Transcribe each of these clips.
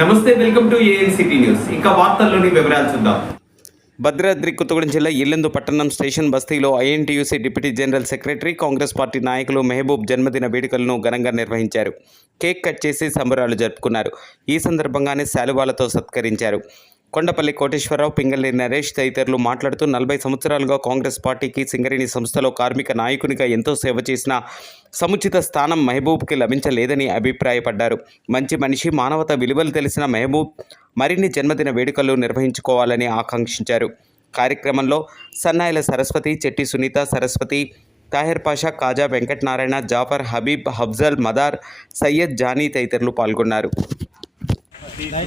నమస్తే, welcome to ANCT news. ఇక వార్తల్లోని వివరాలు చూద్దాం. భద్రాద్రి కొత్తగూడెం జిల్లా ఇల్లెందు పట్టణం స్టేషన్ బస్తీలో INTUC deputy general secretary Congress party నాయకులు మెహబూబ్ జన్మదిన వేడుకలను ఘనంగా నిర్వహించారు. కేక్ కట్ చేసి సంబరాలు జరుపుకున్నారు. ఈ సందర్భంగానే శాలువాలతో సత్కరించారు. కొండపల్లి కోటేశ్వరరావు, పింగళి నరేష్ తదితరులు మాట్లాడుతూ 40 సంవత్సరాలుగా కాంగ్రెస్ పార్టీకి సింగరేణి సంస్థలో కార్మిక నాయకునిగా ఎంతో సేవ చేసిన సముచిత స్థానం మెహబూబ్కి లభించలేదని అభిప్రాయపడ్డారు. మంచి మనిషి, మానవత విలువలు తెలిసిన మెహబూబ్ మరిన్ని జన్మదిన వేడుకలు నిర్వహించుకోవాలని ఆకాంక్షించారు. కార్యక్రమంలో సన్నాయిల సరస్వతి, చెట్టి సునీత, సరస్వతి, తాహిర్ పాషా, కాజా వెంకటనారాయణ, జాఫర్, హబీబ్, హఫ్జల్, మదార్, సయ్యద్, జానీ తదితరులు పాల్గొన్నారు.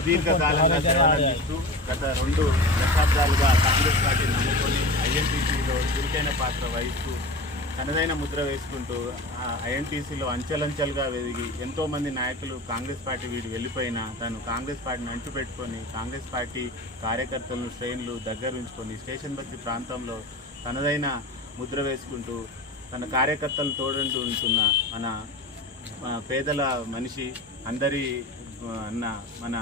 దీర్ఘకాలంగా సేవలందిస్తూ గత 2 దశాబ్దాలుగా కాంగ్రెస్ పార్టీని నమ్ముకొని ఐఎన్టీసీలో చురుకైన పాత్ర వహిస్తూ తనదైన ముద్ర వేసుకుంటూ ఐఎన్టీసీలో అంచెలంచెలుగా వెదిగి ఎంతోమంది నాయకులు కాంగ్రెస్ పార్టీ వీడి వెళ్ళిపోయినా తను కాంగ్రెస్ పార్టీని అంటుపెట్టుకొని కాంగ్రెస్ పార్టీ కార్యకర్తలను శ్రేణులు దగ్గర ఉంచుకొని స్టేషన్ బస్తి ప్రాంతంలో తనదైన ముద్ర వేసుకుంటూ తన కార్యకర్తలు తోడంటూ ఉంటున్న మన పేదల మనిషి అందరి అన్న మన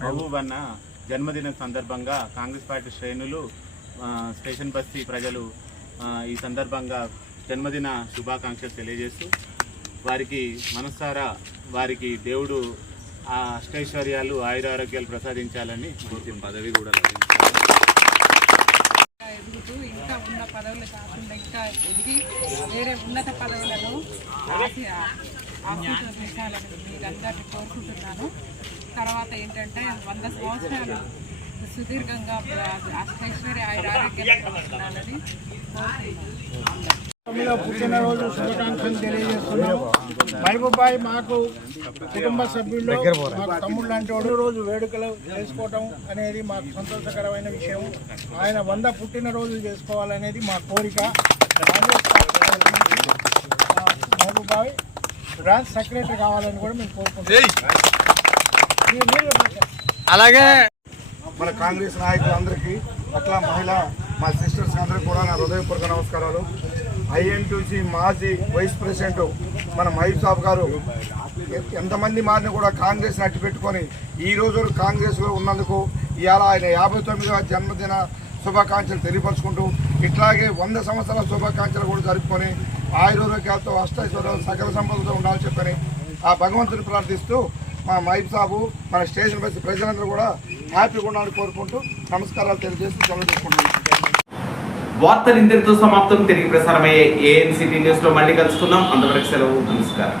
మహబూబ్ అన్న జన్మదినం సందర్భంగా కాంగ్రెస్ పార్టీ శ్రేణులు స్టేషన్ బస్తీ ప్రజలు ఈ సందర్భంగా జన్మదిన శుభాకాంక్షలు తెలియజేస్తూ వారికి మనసారా వారికి దేవుడు ఆ అష్టైశ్వర్యాలు ఆయురారోగ్యాలు ప్రసాదించాలని పదవి కూడా ఎదుగుతూ ఇంకా ఉన్న పదవులు కాకుండా ఇంకా ఎదిగి వేరే ఉన్నత పదవులను ఆశించాలని మీరందరినీ కోరుకుంటున్నాను. తర్వాత ఏంటంటే 100 సంవత్సరాలు సుదీర్ఘంగా అష్టైశ్వర్య ఆరోగ్యాన్ని పుట్టినరోజు శుభాకాంక్షలు తెలియజేస్తున్నాము. మహబూబాయ్ మాకు కుటుంబ సభ్యుల్లో మాకు తమ్ముడు లాంటి వాడు రోజు వేడుకలు చేసుకోవటం అనేది మాకు సంతోషకరమైన విషయం. ఆయన 100 పుట్టినరోజులు చేసుకోవాలనేది మా కోరిక. మహబూబాయ్ బ్రాంచ్ సెక్రటరీ కావాలని కూడా మేము కోరుకుంటున్నాం. అలాగే మన కాంగ్రెస్ నాయకులందరికీ అట్లా మా సిస్టర్స్ అందరికీ కూడా నా హృదయపూర్వక నమస్కారాలు. ఐఎన్టీసీ మాజీ వైస్ ప్రెసిడెంట్ మన మహబూబ్ సాబ్ గారు ఎంతమంది మారిని కూడా కాంగ్రెస్ని అట్టి పెట్టుకొని ఈ రోజు కాంగ్రెస్లో ఉన్నందుకు ఇవాళ ఆయన 59వ జన్మదిన శుభాకాంక్షలు తెలియపరుచుకుంటూ ఇట్లాగే 100 సంవత్సరాల శుభాకాంక్షలు కూడా జరుపుకొని ఆయుర్వేదాలతో అష్టైశ్వర్యాలు సకల సంపదలతో ఉండాలని చెప్పని ఆ భగవంతుని ప్రార్థిస్తూ మా మహబూబ్ సాబు మన స్టేషన్ బస్సు ప్రజలందరూ కూడా హ్యాపీగా ఉండాలని కోరుకుంటూ నమస్కారాలు తెలియజేస్తూ సెలవు తీసుకుంటున్నాను. వార్తలు ఇంతటితో సమాప్తం. తిరిగి ప్రసారమయ్యే ఏఎన్సిటీ న్యూస్లో మళ్ళీ కలుసుకుందాం. అంతవరకు సెలవు. నమస్కారం.